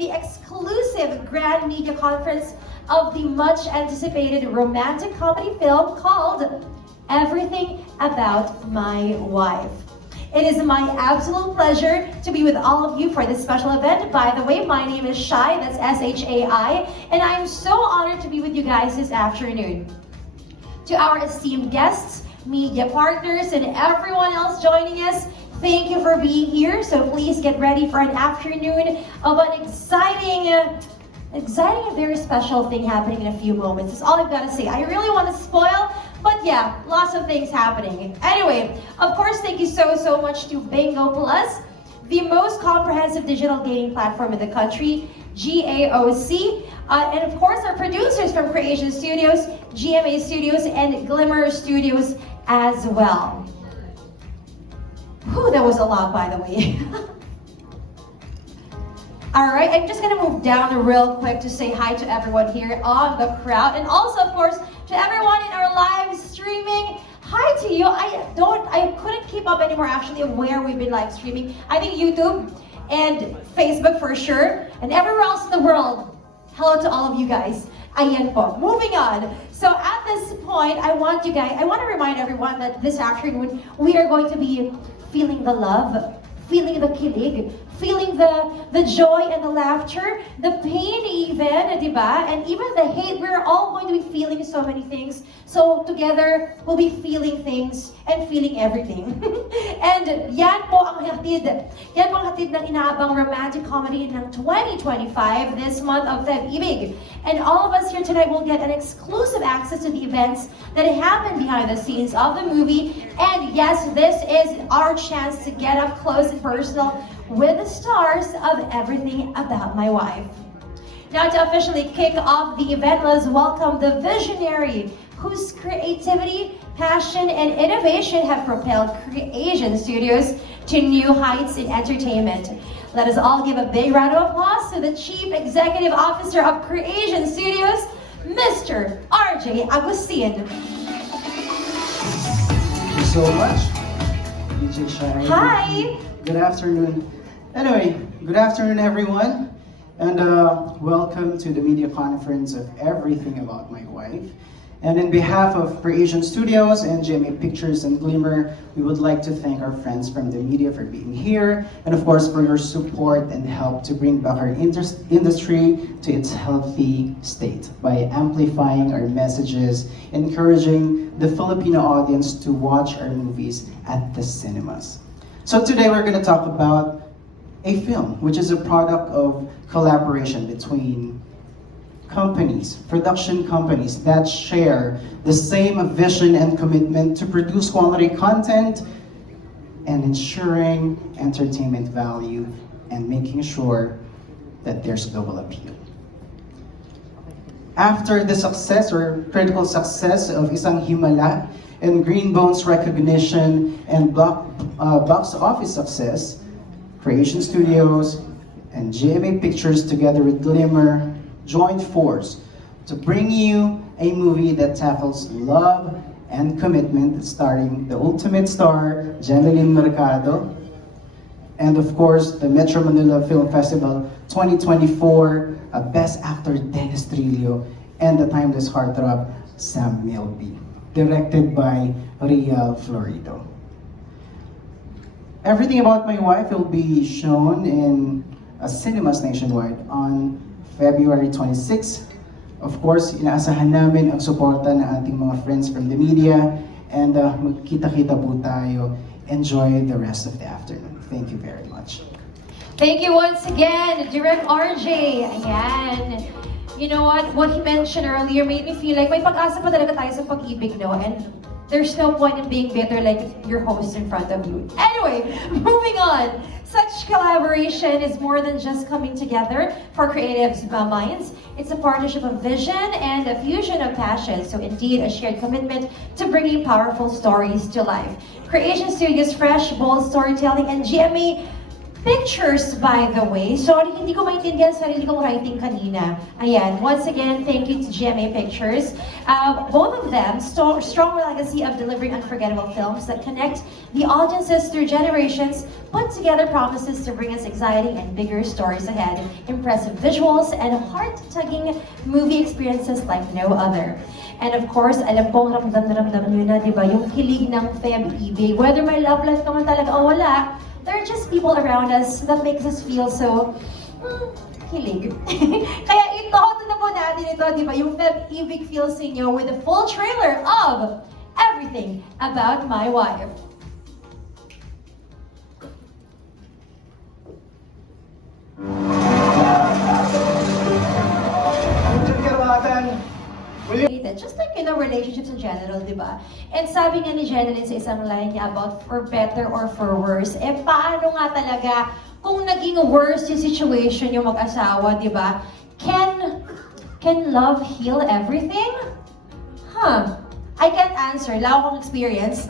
the exclusive grand media conference of the much anticipated romantic comedy film called Everything About My Wife. It is my absolute pleasure to be with all of you for this special event. By the way, my name is Shai, that's S-H-A-I, and I'm so honored to be with you guys this afternoon. To our esteemed guests, media partners, and everyone else joining us, thank you for being here. So please get ready for an afternoon of an exciting and very special thing happening in a few moments. That's all I've got to say. I really want to spoil, but yeah, lots of things happening. Anyway, of course, thank you so much to Bingo Plus, the most comprehensive digital gaming platform in the country, GAOC, and of course our producers from Creation Studios, GMA Studios, and Glimmer Studios as well. Whew, that was a lot, by the way. Alright, I'm just gonna move down real quick to say hi to everyone here on the crowd, and also, of course, to everyone in our live streaming. Hi to you. I couldn't keep up anymore actually of where we've been live streaming. I think YouTube and Facebook for sure, and everywhere else in the world. Hello to all of you guys. Ayan po. Moving on. So at this point, I want to remind everyone that this afternoon we are going to be feeling the love, feeling the kilig, feeling the joy and the laughter, the pain even, diba? And even the hate. We're all going to be feeling so many things. So together, we'll be feeling things and feeling everything. And yan po ang hatid ng inaabang romantic comedy ng 2025 this month of Feb-Ibig. And all of us here tonight will get an exclusive access to the events that happen behind the scenes of the movie. And yes, this is our chance to get up close and personal with the stars of Everything About My Wife. Now to officially kick off the event, let's welcome the visionary whose creativity, passion, and innovation have propelled Creation Studios to new heights in entertainment. Let us all give a big round of applause to the Chief Executive Officer of Creation Studios, Mr. RJ Agustin. Thank you so much, DJ Shai. Hi! Good afternoon. Anyway, good afternoon everyone, and welcome to the media conference of Everything About My Wife. And in behalf of Creation Studios and GMA Pictures and Glimmer, we would like to thank our friends from the media for being here, and of course for your support and help to bring back our industry to its healthy state by amplifying our messages, encouraging the Filipino audience to watch our movies at the cinemas. So today we're going to talk about a film, which is a product of collaboration between companies, production companies that share the same vision and commitment to produce quality content and ensuring entertainment value and making sure that there's global appeal. After the success or critical success of Isang Himala and Green Bones recognition and box office success, Creation Studios and GMA Pictures together with Glimmer joined force to bring you a movie that tackles love and commitment, starring the ultimate star, Jeneline Mercado, and of course, the Metro Manila Film Festival 2024 Best Actor Dennis Trillo, and the timeless heartthrob Sam Milby, directed by Rial Florido. Everything About My Wife will be shown in cinemas nationwide on February 26. Of course, inaasahan namin ang suporta ng ating mga friends from the media, and magkita-kita po tayo. Enjoy the rest of the afternoon. Thank you very much. Thank you once again, Direct RJ. Ayan. You know what he mentioned earlier made me feel like may pag-asa pa talaga tayo sa pag-ibig, no? And there's no point in being bitter like your host in front of you. Anyway, moving on. Such collaboration is more than just coming together for creative minds. It's a partnership of vision and a fusion of passion. So indeed, a shared commitment to bringing powerful stories to life. Creation Studios' fresh, bold storytelling and GMA Pictures, by the way. Sorry, hindi ko maintindihan sarili kong writing kanina. Ayan, once again, thank you to GMA Pictures. Both of them, strong legacy of delivering unforgettable films that connect the audiences through generations, put together promises to bring us exciting and bigger stories ahead, impressive visuals, and heart-tugging movie experiences like no other. And of course, alam pong ramdam na ramdam nyo na, di ba, yung kilig ng Feb-ibig. Whether may love life ka man talaga o wala, there are just people around us that makes us feel so, kilig. Kaya itoto na po natin ito, di ba? Yung Feb-ibig feels ninyo with a full trailer of Everything About My Wife. Just like, relationships in general, di ba? And sabi nga ni Jenalyn sa isang line niya about for better or for worse, paano nga talaga kung naging worse yung situation yung mag-asawa, di ba? Can love heal everything? I can't answer, wala akong experience.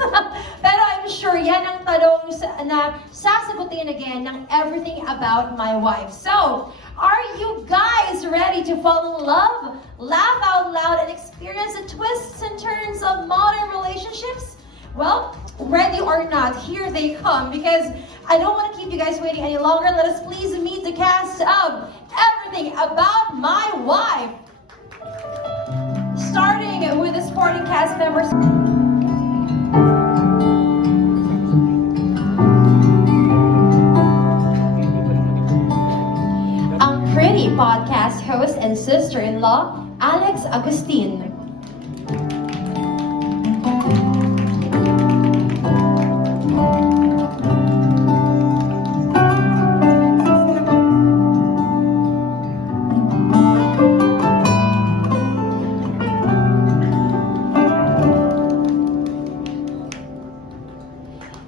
Pero I'm sure yan ang tanong na sasagutin again ng Everything About My Wife. So, are you guys ready to fall in love, laugh out loud, and experience the twists and turns of modern relationships? Well, ready or not, here they come, because I don't want to keep you guys waiting any longer. Let us please meet the cast of Everything About My Wife. Starting with the supporting cast members. Ang pretty podcast host and sister-in-law, Alex Agustin.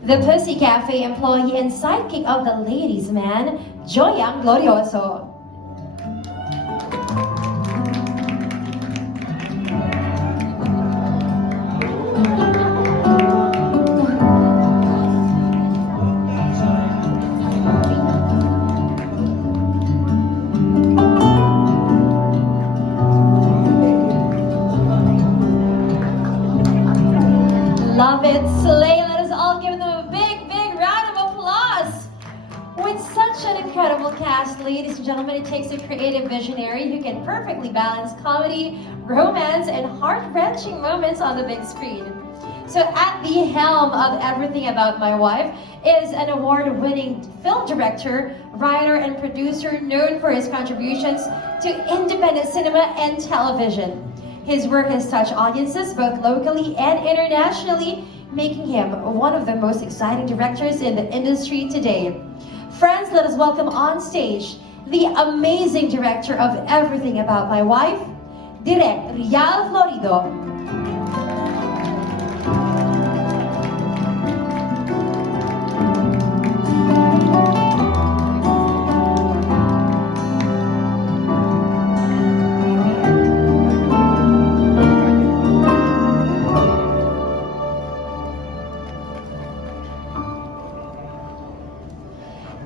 The Pussy Cafe employee and sidekick of the ladies' man, Joyang Glorioso. Love it, slay. Let us all give them a big, big round of applause. With such an incredible cast, ladies and gentlemen, it takes a creative visionary who can perfectly balance comedy, romance, and heart-wrenching moments on the big screen. So at the helm of Everything About My Wife is an award-winning film director, writer, and producer known for his contributions to independent cinema and television. His work has touched audiences both locally and internationally, making him one of the most exciting directors in the industry today. Friends, let us welcome on stage the amazing director of Everything About My Wife, Direk Rial Florido.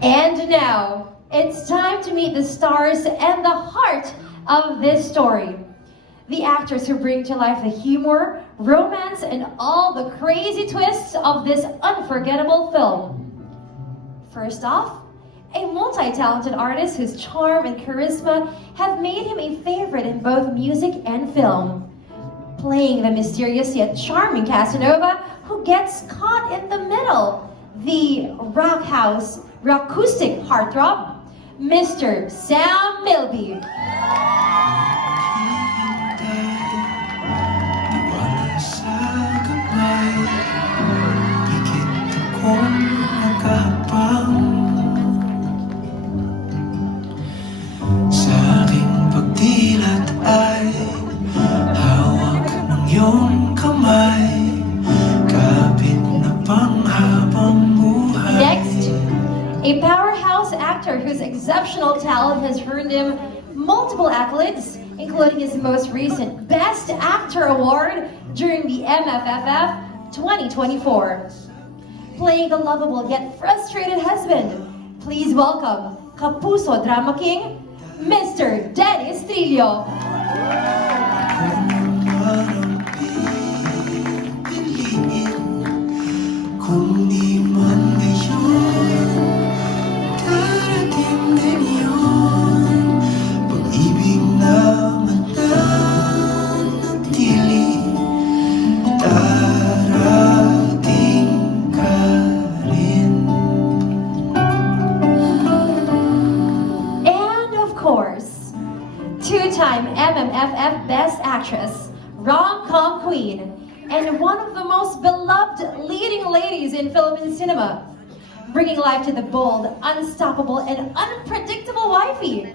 And now, it's time to meet the stars and the heart of this story. The actors who bring to life the humor, romance, and all the crazy twists of this unforgettable film. First off, a multi-talented artist whose charm and charisma have made him a favorite in both music and film. Playing the mysterious yet charming Casanova who gets caught in the middle, the acoustic heartthrob, Mr. Sam Milby. Next, a powerhouse actor whose exceptional talent has earned him multiple accolades, including his most recent Best Actor Award during the MFFF 2024. Playing the lovable yet frustrated husband, Please welcome Kapuso Drama King, Mr. Dennis Trillo. Kung di man ngayon, darating din yun. Pag-ibig na mananatili, darating ka rin. And of course, two-time MMFF Best Actress, rom-com queen, and one of the most beloved leading ladies in film and cinema, bringing life to the bold, unstoppable, and unpredictable wifey,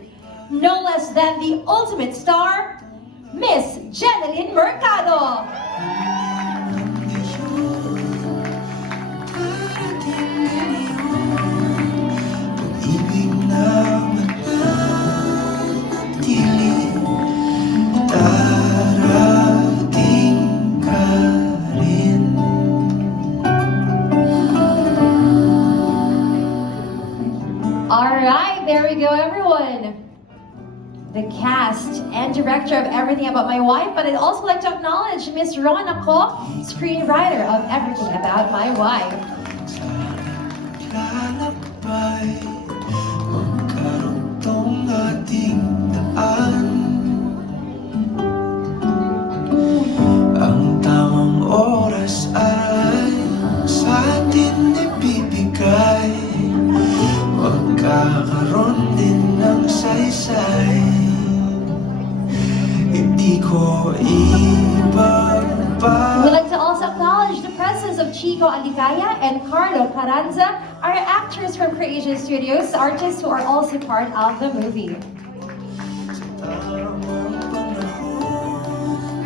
no less than the ultimate star, Miss Jeneline Mercado. Pag-ibig na mananatili, darating ka rin. Alright, there we go, everyone. The cast and director of Everything About My Wife, but I'd also like to acknowledge Miss Rona Ko, screenwriter of Everything About My Wife. Lalakbay, magkarugtong ating daan. Ang tamang oras ay sa atin ibibigay. Magkakaroon din ng saysay. Hindi ko ibababa. We'd like to also acknowledge the presence of Chico Alicaya and Carlo Carranza, our actors from Creation Studios, artists who are also part of the movie.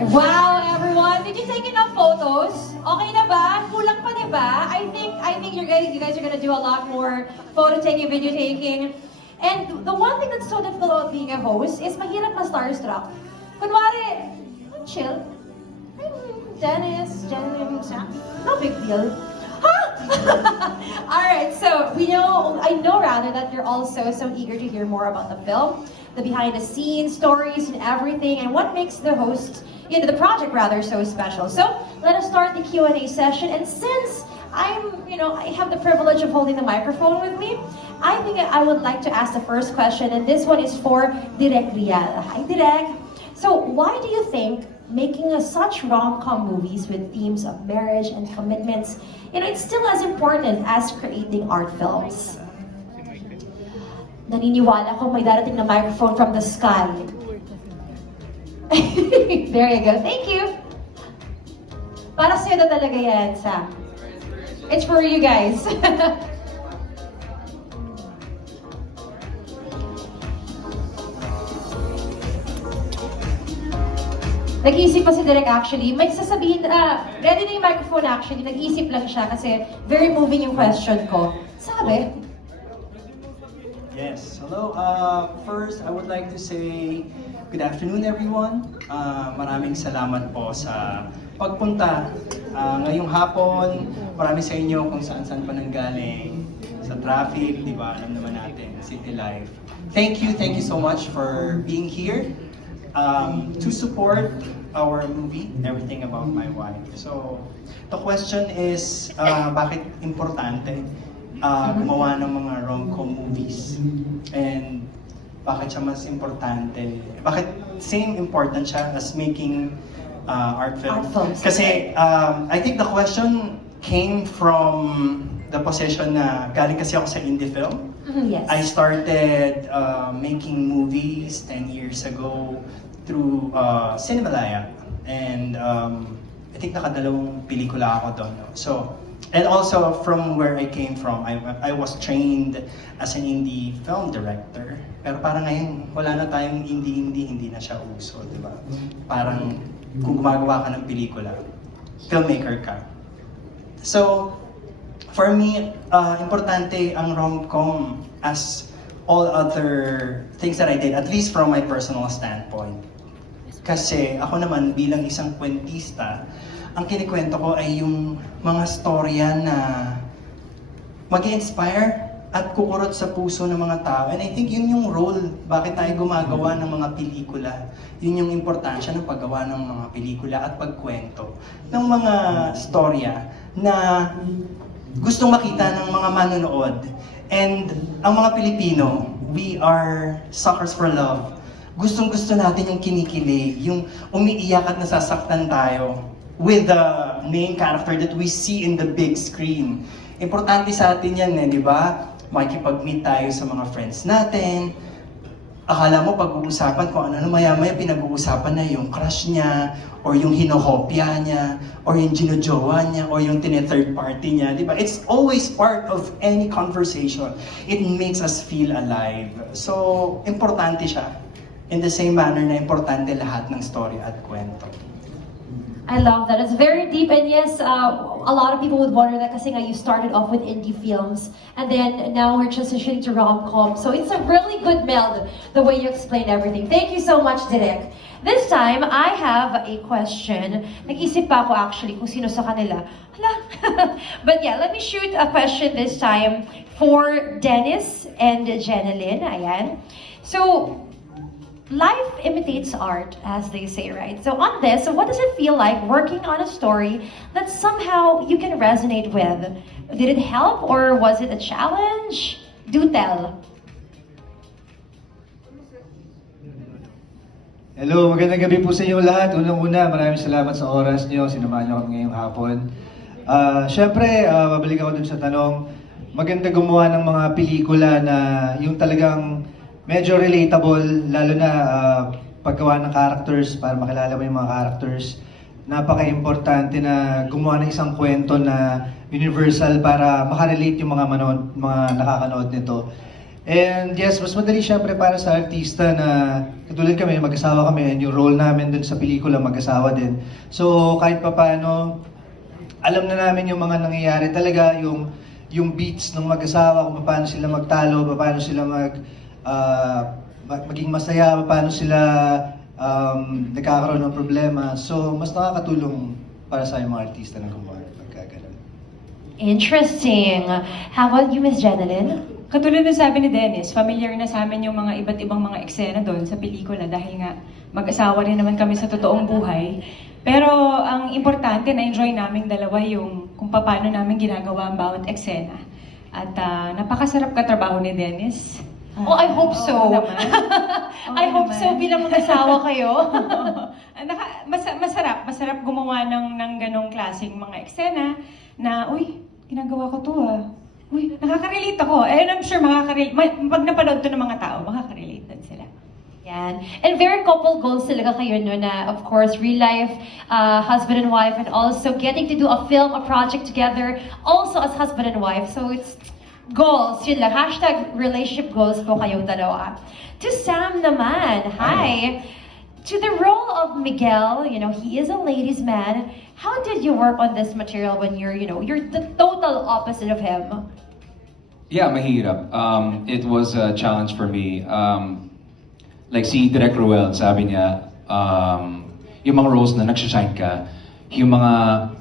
Wow, everyone! Did you take enough photos? Okay na ba? Kulang pa, di ba? I think you guys are gonna do a lot more photo taking, video taking. And the one thing that's so difficult about being a host is mahirap ma-starstruck. Kunwari, chill. Dennis, no big deal. Huh? Alright, so I know rather that you're also so eager to hear more about the film, the behind the scenes stories and everything, and what makes the the project rather so special. So let us start the Q&A session, and since I have the privilege of holding the microphone with me, I think I would like to ask the first question, and this one is for Direk Rial. Hi, Direk. So why do you think making such rom-com movies with themes of marriage and commitments, it's still as important as creating art films? Naniniwala ko may darating na microphone from the sky. There you go. Thank you. Para sa'yo na talaga yan, Sam. It's for you guys. Nag-iisip pa si Direk actually. May sasabihin, ready na yung microphone actually. Nag-iisip lang siya kasi very moving yung question ko. Sabi? Yes, hello. First, I would like to say good afternoon everyone. Maraming salamat po sa pagpunta. Ngayong hapon, marami sa inyo kung saan-saan pa nanggaling. Sa traffic, di ba? Alam naman natin, city life. Thank you so much for being here. To support our movie, Everything About My Wife. So, the question is, bakit importante gumawa ng mga rom-com movies? And bakit siya mas importante? Bakit same important siya as making art films? Kasi, I think the question came from the position na galing kasi ako sa indie film. Yes. I started making movies 10 years ago through Cinemalaya, and I think nakadalawang pelikula ako doon. So, and also from where I came from, I was trained as an indie film director. Pero parang ngayon, wala na tayong indie, hindi na siya uso, di ba? Parang kung gumagawa ka ng pelikula, filmmaker ka. So, for me, importante ang rom-com as all other things that I did, at least from my personal standpoint. Kasi ako naman bilang isang kwentista, ang kinikwento ko ay yung mga storya na mag-inspire at kukurot sa puso ng mga tao. And I think yun yung role, bakit tayo gumagawa ng mga pelikula. Yun yung importansya ng paggawa ng mga pelikula at pagkwento ng mga storya na gustong makita ng mga manonood. And ang mga Pilipino, we are suckers for love. Gustong-gusto natin yung kinikilig, yung umiiyak at nasasaktan tayo with the main character that we see in the big screen. Importante sa atin yan di ba? Makikipag-meet tayo sa mga friends natin. Akala mo pag-uusapan kung ano, maya-maya pinag-uusapan na yung crush niya, or yung hinohopya niya, or yung ginujowa niya, or yung tine-third party niya, di ba? It's always part of any conversation. It makes us feel alive. So, importante siya. In the same manner na importante lahat ng story at kwento. I love that. It's very deep, and yes, a lot of people would wonder that kasi nga you started off with indie films, and then now we're transitioning to rom-com. So it's a really good meld, the way you explain everything. Thank you so much, Direk. This time, I have a question. Nag-isip pa ako actually kung sino sa kanila. Hala. But yeah, let me shoot a question this time for Dennis and Jenalyn. Ayan. So, life imitates art, as they say, right? So on this, so what does it feel like working on a story that somehow you can resonate with? Did it help or was it a challenge? Do tell. Hello, magandang gabi po sa inyo lahat. Unang-una, maraming salamat sa oras niyo. Sinamahan niyo kami ngayong hapon. Siyempre, babalik ako dun sa tanong. Maganda gumawa ng mga pelikula na yung talagang medyo relatable, lalo na paggawa ng characters, para makilala mo yung mga characters. Napaka-importante na gumawa ng isang kwento na universal para makarelate yung mga nakakanood nito. And yes, mas madali syempre para sa artista na katulad kami, mag-asawa kami, and yung role namin dun sa pelikula, mag-asawa din. So kahit papaano, alam na namin yung mga nangyayari talaga, yung beats ng mag-asawa, kung paano sila magtalo, paano sila maging masaya, paano sila nagkakaroon ng problema. So, mas nakakatulong para sa mga artista na gumawa ng pagkaganon. Interesting. How about you, Miss Jenalyn? Katulad ng sabi ni Dennis, familiar na sa amin yung mga iba't ibang mga eksena doon sa pelikula dahil nga mag-asawa rin naman kami sa totoong buhay. Pero ang importante, na-enjoy naming dalawa yung kung paano namin ginagawa ang bawat eksena. At napakasarap katrabaho ni Dennis. Oh, I hope so. Oo naman. I hope so, bilang mag-asawa kayo. Masarap gumawa ng ganong klaseng mga eksena na, uy, ginagawa ko to Uy, nakaka-relate ako. And I'm sure pag napanood to ng mga tao, makaka-relate din sila. Yan. And very couple goals talaga kayo no, na of course real life husband and wife, and also getting to do a film, a project together, also as husband and wife. So it's goals, yun lang. # relationship goals po kayong dalawa. To Sam naman, hi! To the role of Miguel, he is a ladies' man. How did you work on this material when you're the total opposite of him? Yeah, mahirap. It was a challenge for me. Like si Direk Ruel, sabi niya, yung mga roles na nagsashine ka, yung mga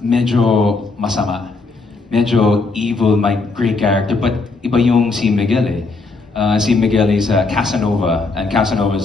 medyo masama, medyo evil, my great character, but iba yung si Miguel Si Miguel is Casanova, and Casanova